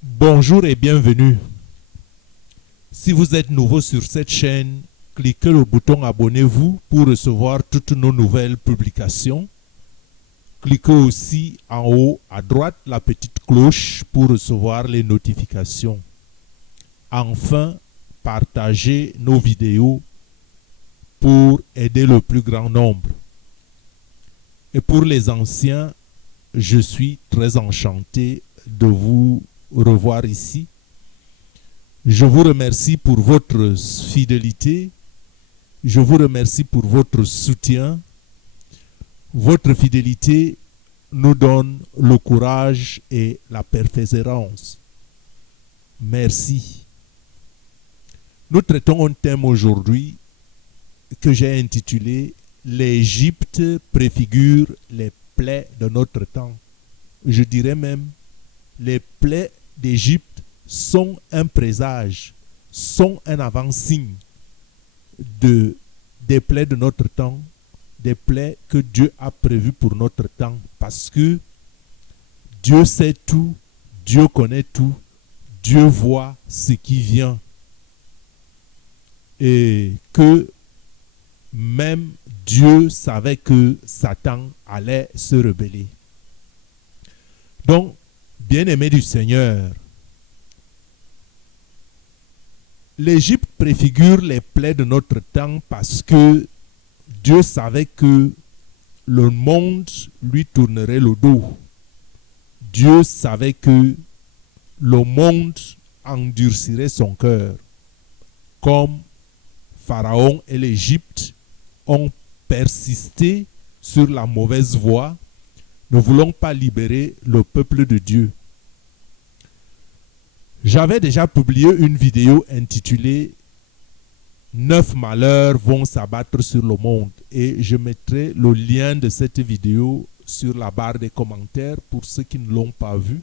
Bonjour et bienvenue. Si vous êtes nouveau sur cette chaîne, cliquez le bouton abonnez-vous pour recevoir toutes nos nouvelles publications. Cliquez aussi en haut à droite la petite cloche pour recevoir les notifications. Enfin, partagez nos vidéos pour aider le plus grand nombre. Et pour les anciens, je suis très enchanté de vous revoir ici. Je vous remercie pour votre fidélité. Je vous remercie pour votre soutien. Votre fidélité nous donne le courage et la persévérance. Merci. Nous traitons un thème aujourd'hui que j'ai intitulé « L'Égypte préfigure les plaies de notre temps ». Je dirais même « Les plaies d'Égypte sont un présage, sont un avant-signe des plaies de notre temps, des plaies que Dieu a prévues pour notre temps, parce que Dieu sait tout, Dieu connaît tout, Dieu voit ce qui vient, et que même Dieu savait que Satan allait se rebeller. Donc, bien-aimés du Seigneur, l'Égypte préfigure les plaies de notre temps parce que Dieu savait que le monde lui tournerait le dos. Dieu savait que le monde endurcirait son cœur, comme Pharaon et l'Égypte ont persisté sur la mauvaise voie, ne voulant pas libérer le peuple de Dieu. J'avais déjà publié une vidéo intitulée « 9 malheurs vont s'abattre sur le monde » et je mettrai le lien de cette vidéo sur la barre des commentaires pour ceux qui ne l'ont pas vue.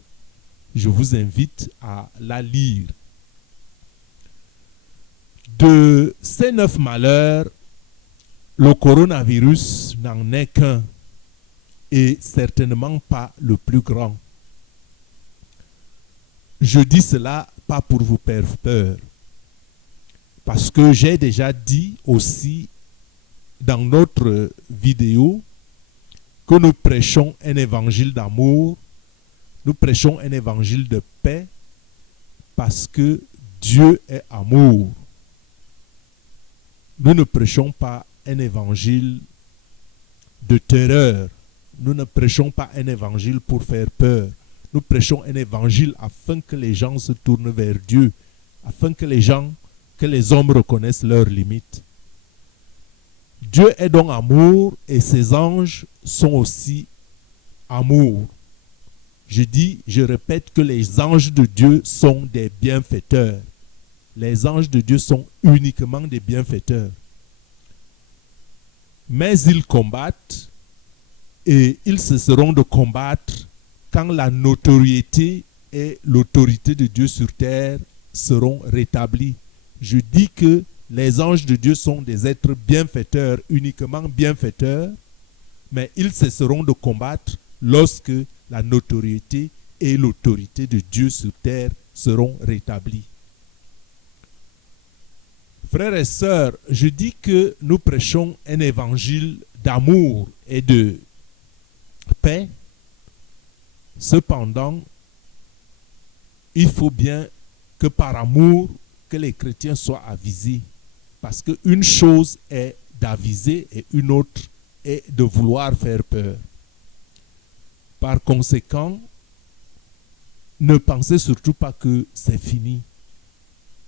Je vous invite à la lire. De ces 9 malheurs, le coronavirus n'en est qu'un et certainement pas le plus grand. Je dis cela pas pour vous faire peur, parce que j'ai déjà dit aussi dans notre vidéo que nous prêchons un évangile d'amour, nous prêchons un évangile de paix, parce que Dieu est amour. Nous ne prêchons pas un évangile de terreur, nous ne prêchons pas un évangile pour faire peur. Nous prêchons un évangile afin que les gens se tournent vers Dieu, afin que les hommes reconnaissent leurs limites. Dieu est donc amour et ses anges sont aussi amour. Je répète que les anges de Dieu sont des bienfaiteurs. Les anges de Dieu sont uniquement des bienfaiteurs. Mais ils combattent et ils cesseront de combattre quand la notoriété et l'autorité de Dieu sur terre seront rétablies. Je dis que les anges de Dieu sont des êtres bienfaiteurs, uniquement bienfaiteurs, mais ils cesseront de combattre lorsque la notoriété et l'autorité de Dieu sur terre seront rétablies. Frères et sœurs, je dis que nous prêchons un évangile d'amour et de paix. Cependant, il faut bien que par amour, que les chrétiens soient avisés. Parce qu'une chose est d'aviser et une autre est de vouloir faire peur. Par conséquent, ne pensez surtout pas que c'est fini.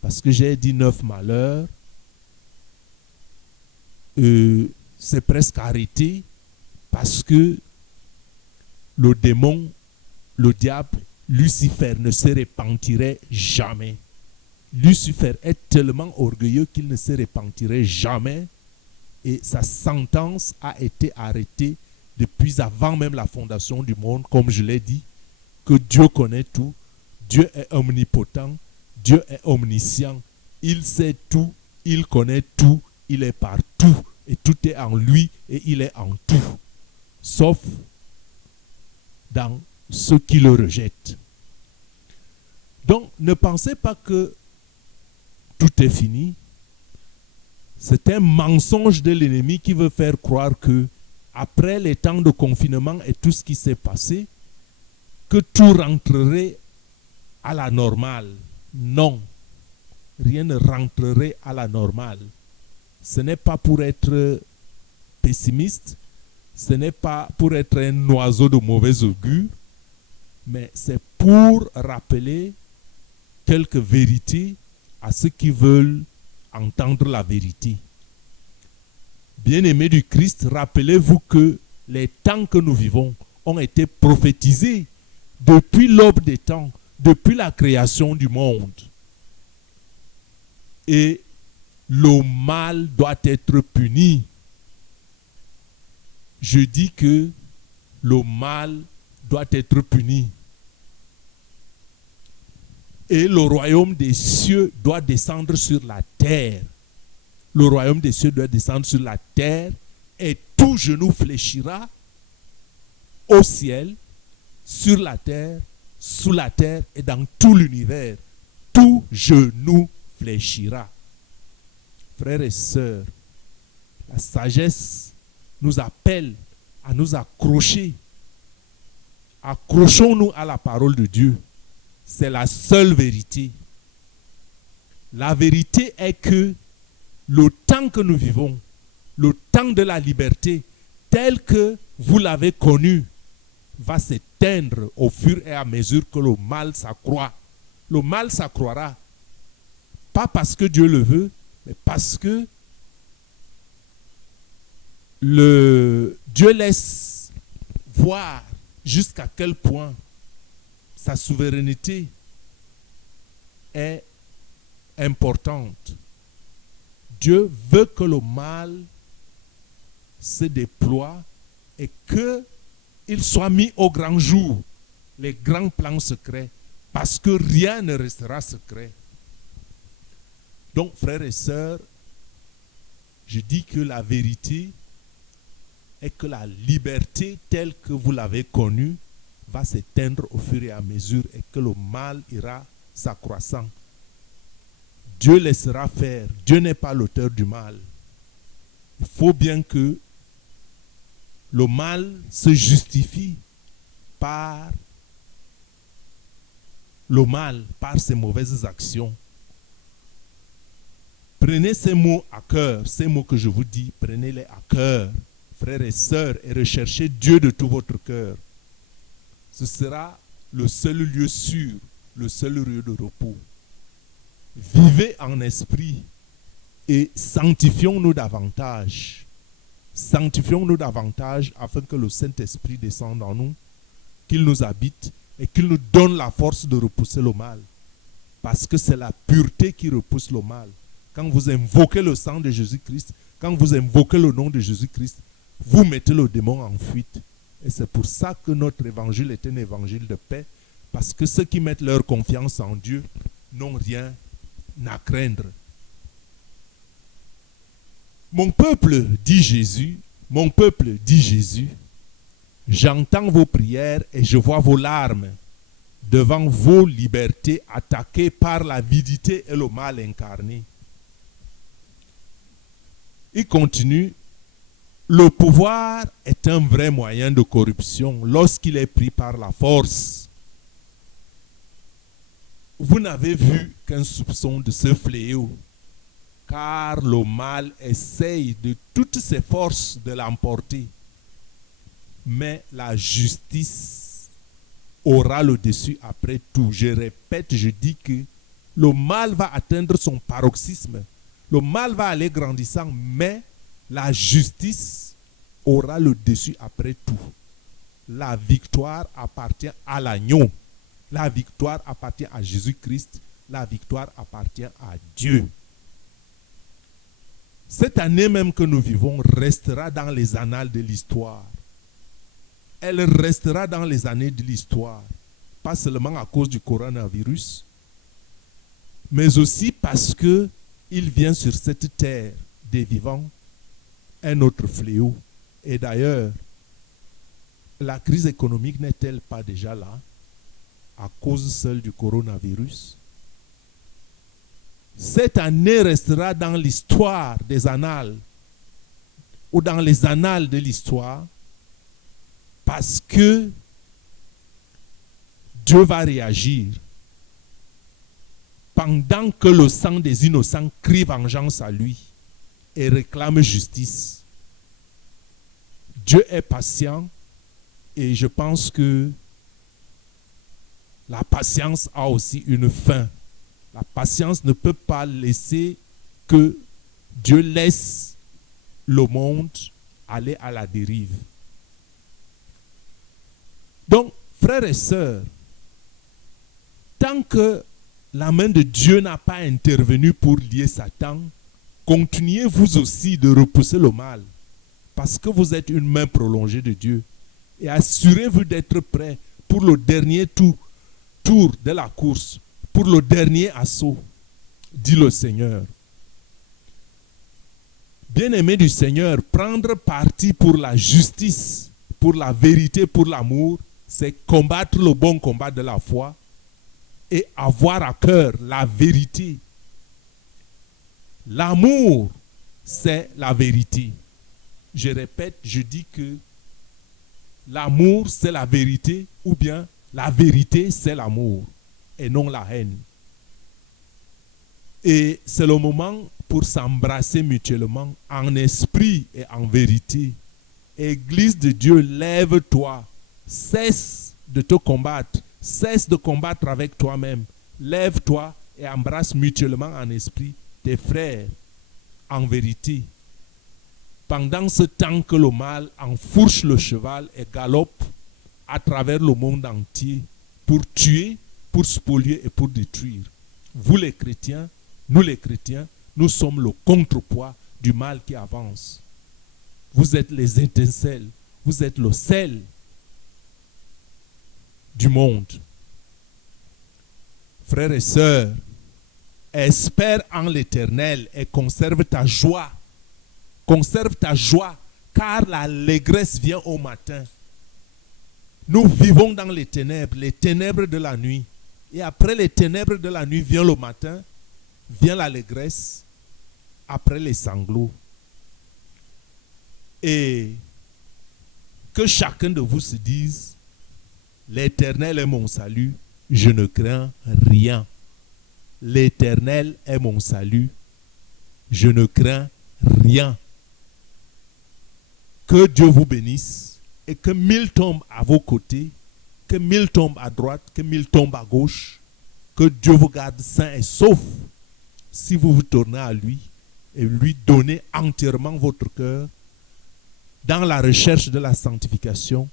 Parce que j'ai dit 9 malheurs, c'est presque arrêté parce que le démon, le diable, Lucifer ne se repentirait jamais. Lucifer est tellement orgueilleux qu'il ne se repentirait jamais et sa sentence a été arrêtée depuis avant même la fondation du monde, comme je l'ai dit, que Dieu connaît tout, Dieu est omnipotent, Dieu est omniscient, il sait tout, il connaît tout, il est partout et tout est en lui et il est en tout, sauf dans ceux qui le rejettent. Donc, ne pensez pas que tout est fini. C'est un mensonge de l'ennemi qui veut faire croire que, après les temps de confinement et tout ce qui s'est passé, que tout rentrerait à la normale. Non, rien ne rentrerait à la normale. Ce n'est pas pour être pessimiste, ce n'est pas pour être un oiseau de mauvais augure, mais c'est pour rappeler quelques vérités à ceux qui veulent entendre la vérité. Bien-aimés du Christ, rappelez-vous que les temps que nous vivons ont été prophétisés depuis l'aube des temps, depuis la création du monde. Et le mal doit être puni. Je dis que le mal doit être puni. Et le royaume des cieux doit descendre sur la terre. Le royaume des cieux doit descendre sur la terre et tout genou fléchira au ciel, sur la terre, sous la terre et dans tout l'univers. Tout genou fléchira. Frères et sœurs, la sagesse nous appelle à nous accrocher. Accrochons-nous à la parole de Dieu. C'est la seule vérité. La vérité est que le temps que nous vivons, le temps de la liberté, tel que vous l'avez connu, va s'éteindre au fur et à mesure que le mal s'accroît. Le mal s'accroîtra, pas parce que Dieu le veut, mais parce que Dieu laisse voir jusqu'à quel point sa souveraineté est importante. Dieu veut que le mal se déploie et qu'il soit mis au grand jour, les grands plans secrets, parce que rien ne restera secret. Donc, frères et sœurs, je dis que la vérité est que la liberté telle que vous l'avez connue va s'éteindre au fur et à mesure et que le mal ira s'accroissant. Dieu laissera faire. Dieu n'est pas l'auteur du mal. Il faut bien que le mal se justifie par le mal, par ses mauvaises actions. Prenez ces mots à cœur, ces mots que je vous dis, prenez-les à cœur, frères et sœurs, et recherchez Dieu de tout votre cœur. Ce sera le seul lieu sûr, le seul lieu de repos. Vivez en esprit et sanctifions-nous davantage. Sanctifions-nous davantage afin que le Saint-Esprit descende en nous, qu'il nous habite et qu'il nous donne la force de repousser le mal. Parce que c'est la pureté qui repousse le mal. Quand vous invoquez le sang de Jésus-Christ, quand vous invoquez le nom de Jésus-Christ, vous mettez le démon en fuite. Et c'est pour ça que notre évangile est un évangile de paix. Parce que ceux qui mettent leur confiance en Dieu n'ont rien à craindre. Mon peuple, dit Jésus, mon peuple, dit Jésus, j'entends vos prières et je vois vos larmes devant vos libertés attaquées par l'avidité et le mal incarné. Il continue, le pouvoir est un vrai moyen de corruption lorsqu'il est pris par la force. Vous n'avez vu qu'un soupçon de ce fléau, car le mal essaye de toutes ses forces de l'emporter. Mais la justice aura le dessus après tout. Je répète, je dis que le mal va atteindre son paroxysme. Le mal va aller grandissant, mais la justice aura le dessus après tout. La victoire appartient à l'agneau. La victoire appartient à Jésus-Christ. La victoire appartient à Dieu. Cette année même que nous vivons restera dans les annales de l'histoire. Elle restera dans les années de l'histoire. Pas seulement à cause du coronavirus, mais aussi parce que il vient sur cette terre des vivants un autre fléau. Et d'ailleurs, la crise économique n'est-elle pas déjà là? à cause seule du coronavirus. Cette année restera dans l'histoire des annales ou dans les annales de l'histoire parce que Dieu va réagir. Pendant que le sang des innocents crie vengeance à lui et réclame justice, Dieu est patient et je pense que la patience a aussi une fin. La patience ne peut pas laisser que Dieu laisse le monde aller à la dérive. Donc, frères et sœurs, tant que la main de Dieu n'a pas intervenu pour lier Satan, continuez vous aussi de repousser le mal, parce que vous êtes une main prolongée de Dieu. Et assurez-vous d'être prêts pour le dernier tour de la course, pour le dernier assaut, dit le Seigneur. Bien-aimés du Seigneur, prendre parti pour la justice, pour la vérité, pour l'amour, c'est combattre le bon combat de la foi et avoir à cœur la vérité. L'amour, c'est la vérité. Je répète, je dis que l'amour, c'est la vérité, ou bien la vérité, c'est l'amour, et non la haine. Et c'est le moment pour s'embrasser mutuellement en esprit et en vérité. Église de Dieu, lève-toi. Cesse de te combattre. Cesse de combattre avec toi-même. Lève-toi et embrasse mutuellement en esprit tes frères en vérité. Pendant ce temps que le mal enfourche le cheval et galope à travers le monde entier pour tuer, pour spolier et pour détruire. Vous les chrétiens, nous les chrétiens, nous sommes le contrepoids du mal qui avance. Vous êtes les étincelles, vous êtes le sel du monde. Frères et sœurs, espère en l'Éternel et conserve ta joie. Conserve ta joie, car l'allégresse vient au matin. Nous vivons dans les ténèbres de la nuit. Et après les ténèbres de la nuit vient le matin, vient l'allégresse, après les sanglots. Et que chacun de vous se dise, l'Éternel est mon salut, je ne crains rien. L'Éternel est mon salut, je ne crains rien. Que Dieu vous bénisse et que 1000 tombent à vos côtés, que 1000 tombent à droite, que 1000 tombent à gauche. Que Dieu vous garde sain et sauf si vous vous tournez à lui et lui donnez entièrement votre cœur dans la recherche de la sanctification,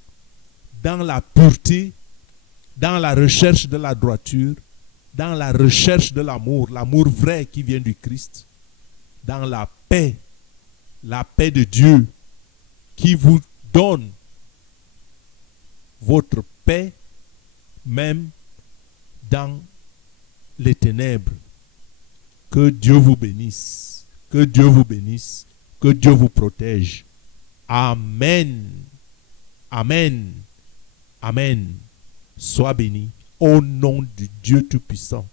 dans la pureté, dans la recherche de la droiture, dans la recherche de l'amour, l'amour vrai qui vient du Christ, dans la paix de Dieu qui vous donne votre paix même dans les ténèbres. Que Dieu vous bénisse, que Dieu vous bénisse, que Dieu vous protège. Amen. Amen. Amen. Sois béni au nom de Dieu Tout-Puissant.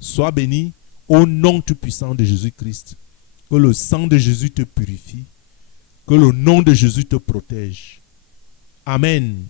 Sois béni au nom Tout-Puissant de Jésus-Christ. Que le sang de Jésus te purifie. Que le nom de Jésus te protège. Amen.